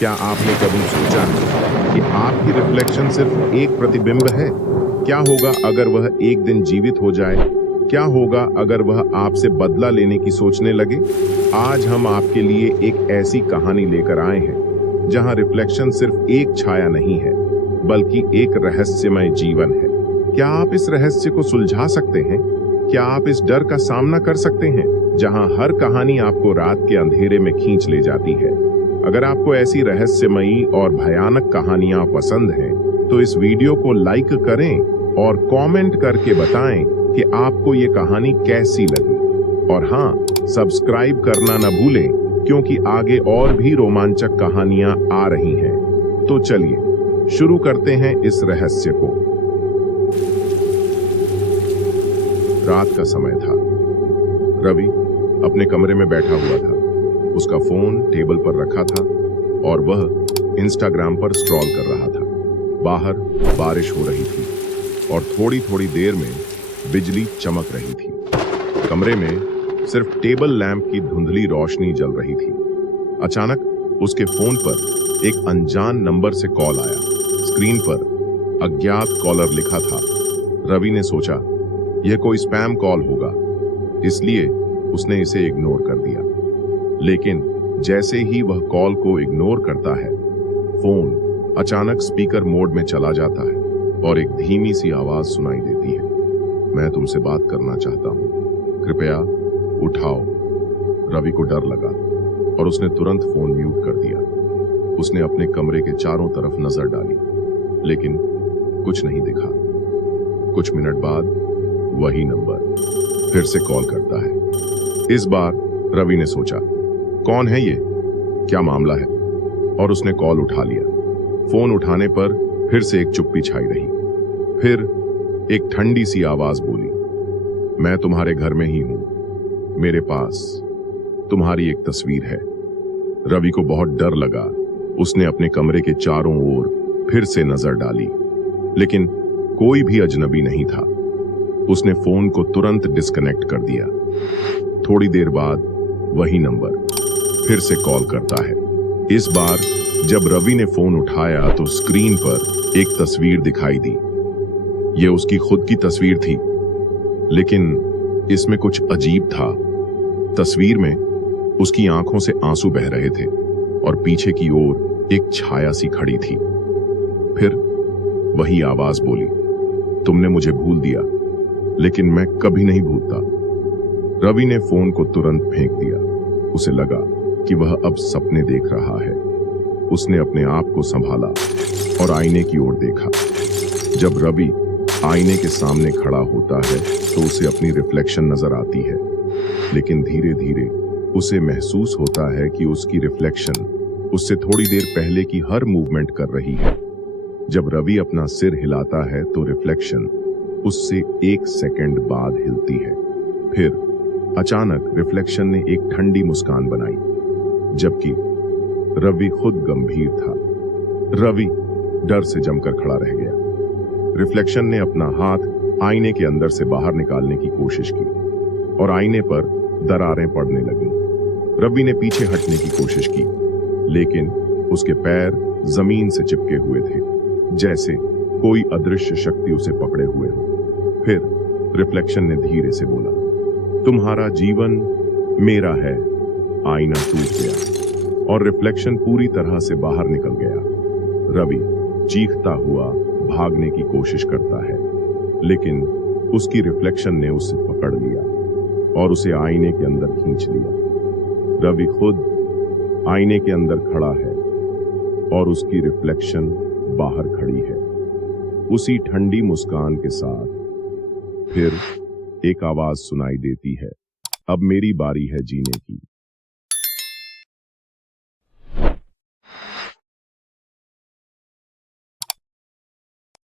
क्या आपने कभी सोचा है कि आपकी रिफ्लेक्शन सिर्फ एक प्रतिबिंब है? क्या होगा अगर वह एक दिन जीवित हो जाए? क्या होगा अगर वह आपसे बदला लेने की सोचने लगे? आज हम आपके लिए एक ऐसी कहानी लेकर आए हैं जहां रिफ्लेक्शन सिर्फ एक छाया नहीं है, बल्कि एक रहस्यमय जीवन है। क्या आप इस रहस्य को सुलझा सकते हैं? क्या आप इस डर का सामना कर सकते हैं जहां हर कहानी आपको रात के अंधेरे में खींच ले जाती है? अगर आपको ऐसी रहस्यमयी और भयानक कहानियां पसंद हैं, तो इस वीडियो को लाइक करें और कमेंट करके बताएं कि आपको ये कहानी कैसी लगी। और हाँ, सब्सक्राइब करना न भूलें, क्योंकि आगे और भी रोमांचक कहानियां आ रही हैं। तो चलिए शुरू करते हैं इस रहस्य को। रात का समय था। रवि अपने कमरे में बैठा हुआ था। उसका फोन टेबल पर रखा था और वह इंस्टाग्राम पर स्क्रॉल कर रहा था। बाहर बारिश हो रही थी और थोड़ी थोड़ी देर में बिजली चमक रही थी। कमरे में सिर्फ टेबल लैंप की धुंधली रोशनी जल रही थी। अचानक उसके फोन पर एक अनजान नंबर से कॉल आया। स्क्रीन पर अज्ञात कॉलर लिखा था। रवि ने सोचा यह कोई स्पैम कॉल होगा, इसलिए उसने इसे इग्नोर कर दिया। लेकिन जैसे ही वह कॉल को इग्नोर करता है, फोन अचानक स्पीकर मोड में चला जाता है और एक धीमी सी आवाज सुनाई देती है। मैं तुमसे बात करना चाहता हूं, कृपया उठाओ। रवि को डर लगा और उसने तुरंत फोन म्यूट कर दिया। उसने अपने कमरे के चारों तरफ नजर डाली, लेकिन कुछ नहीं दिखा। कुछ मिनट बाद वही नंबर फिर से कॉल करता है। इस बार रवि ने सोचा, कौन है ये, क्या मामला है? और उसने कॉल उठा लिया। फोन उठाने पर फिर से एक चुप्पी छाई रही। फिर एक ठंडी सी आवाज बोली, मैं तुम्हारे घर में ही हूं, मेरे पास तुम्हारी एक तस्वीर है। रवि को बहुत डर लगा। उसने अपने कमरे के चारों ओर फिर से नजर डाली, लेकिन कोई भी अजनबी नहीं था। उसने फोन को तुरंत डिस्कनेक्ट कर दिया। थोड़ी देर बाद वही नंबर फिर से कॉल करता है। इस बार जब रवि ने फोन उठाया तो स्क्रीन पर एक तस्वीर दिखाई दी। यह उसकी खुद की तस्वीर थी, लेकिन इसमें कुछ अजीब था। तस्वीर में उसकी आंखों से आंसू बह रहे थे और पीछे की ओर एक छाया सी खड़ी थी। फिर वही आवाज बोली, तुमने मुझे भूल दिया, लेकिन मैं कभी नहीं भूलता। रवि ने फोन को तुरंत फेंक दिया। उसे लगा कि वह अब सपने देख रहा है। उसने अपने आप को संभाला और आईने की ओर देखा। जब रवि आईने के सामने खड़ा होता है तो उसे अपनी रिफ्लेक्शन नजर आती है, लेकिन धीरे धीरे उसे महसूस होता है कि उसकी रिफ्लेक्शन उससे थोड़ी देर पहले की हर मूवमेंट कर रही है। जब रवि अपना सिर हिलाता है तो रिफ्लेक्शन उससे 1 सेकंड बाद हिलती है। फिर अचानक रिफ्लेक्शन ने एक ठंडी मुस्कान बनाई, जबकि रवि खुद गंभीर था। रवि डर से जमकर खड़ा रह गया। रिफ्लेक्शन ने अपना हाथ आईने के अंदर से बाहर निकालने की कोशिश की और आईने पर दरारें पड़ने लगीं। रवि ने पीछे हटने की कोशिश की, लेकिन उसके पैर जमीन से चिपके हुए थे, जैसे कोई अदृश्य शक्ति उसे पकड़े हुए हो। फिर रिफ्लेक्शन ने धीरे से बोला, तुम्हारा जीवन मेरा है। आईना टूट गया और रिफ्लेक्शन पूरी तरह से बाहर निकल गया। रवि चीखता हुआ भागने की कोशिश करता है, लेकिन उसकी रिफ्लेक्शन ने उसे पकड़ लिया और उसे आईने के अंदर खींच लिया। रवि खुद आईने के अंदर खड़ा है और उसकी रिफ्लेक्शन बाहर खड़ी है, उसी ठंडी मुस्कान के साथ। फिर एक आवाज सुनाई देती है, अब मेरी बारी है जीने की।